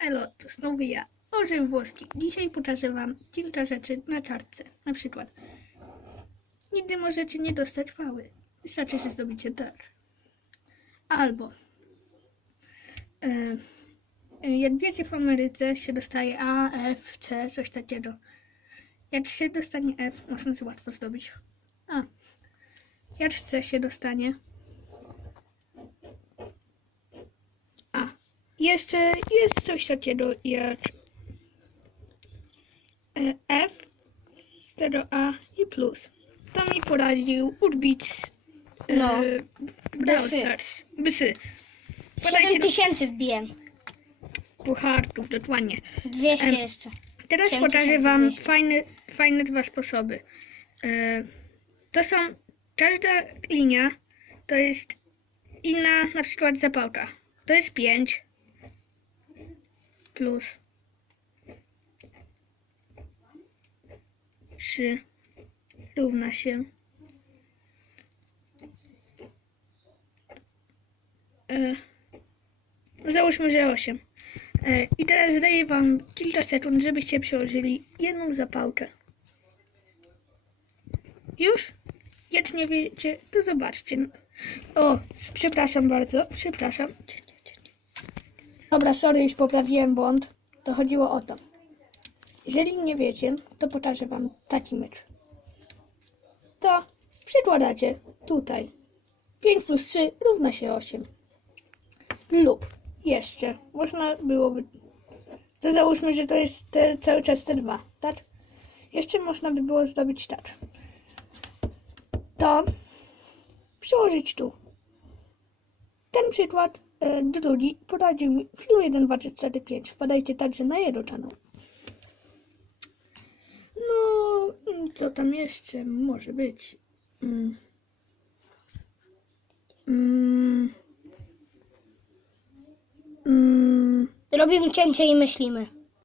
elo, to znowu ja, Orzech Włoski. Dzisiaj pokażę Wam kilka rzeczy na kartce. Na przykład, nigdy możecie nie dostać pały. Wystarczy, że zdobicie dar. Albo, e, e, jak wiecie w Ameryce się dostaje A, F, C, coś takiego. Jak się dostanie F, można łatwo zdobyć. A, jak C się dostanie A. Jeszcze jest coś takiego jak e, F, stereo A i plus. To mi poradził Urbix e, No. Brawl Bysy. Stars. Bysy. 7 Podajcie tysięcy wbiłem. pucharków, dokładnie. 200 Em, jeszcze. Teraz 7200. pokażę Wam fajne, fajne dwa sposoby. E, To są, każda linia to jest inna na przykład zapałka. To jest 5 plus 3 równa się e, załóżmy, że 8. E, I teraz daję wam kilka sekund, żebyście przełożyli jedną zapałkę. Już? Jak nie wiecie, to zobaczcie. O, przepraszam bardzo, przepraszam. Dobra, sorry, już poprawiłem błąd. To chodziło o to. Jeżeli nie wiecie, to pokażę wam taki mecz. To przykładacie tutaj. 5 plus 3 równa się 8. Lub jeszcze można byłoby. To załóżmy, że to jest te, cały czas te dwa, tak? Jeszcze można by było zrobić tak. To przełożyć tu. Ten przykład drugi poradził mi Filu 1, 2, 3, 4, 5. Wpadajcie także na jego kanał. No, mm, co tam jeszcze może być? Mm. Mm. Mm. Robimy cięcie i myślimy.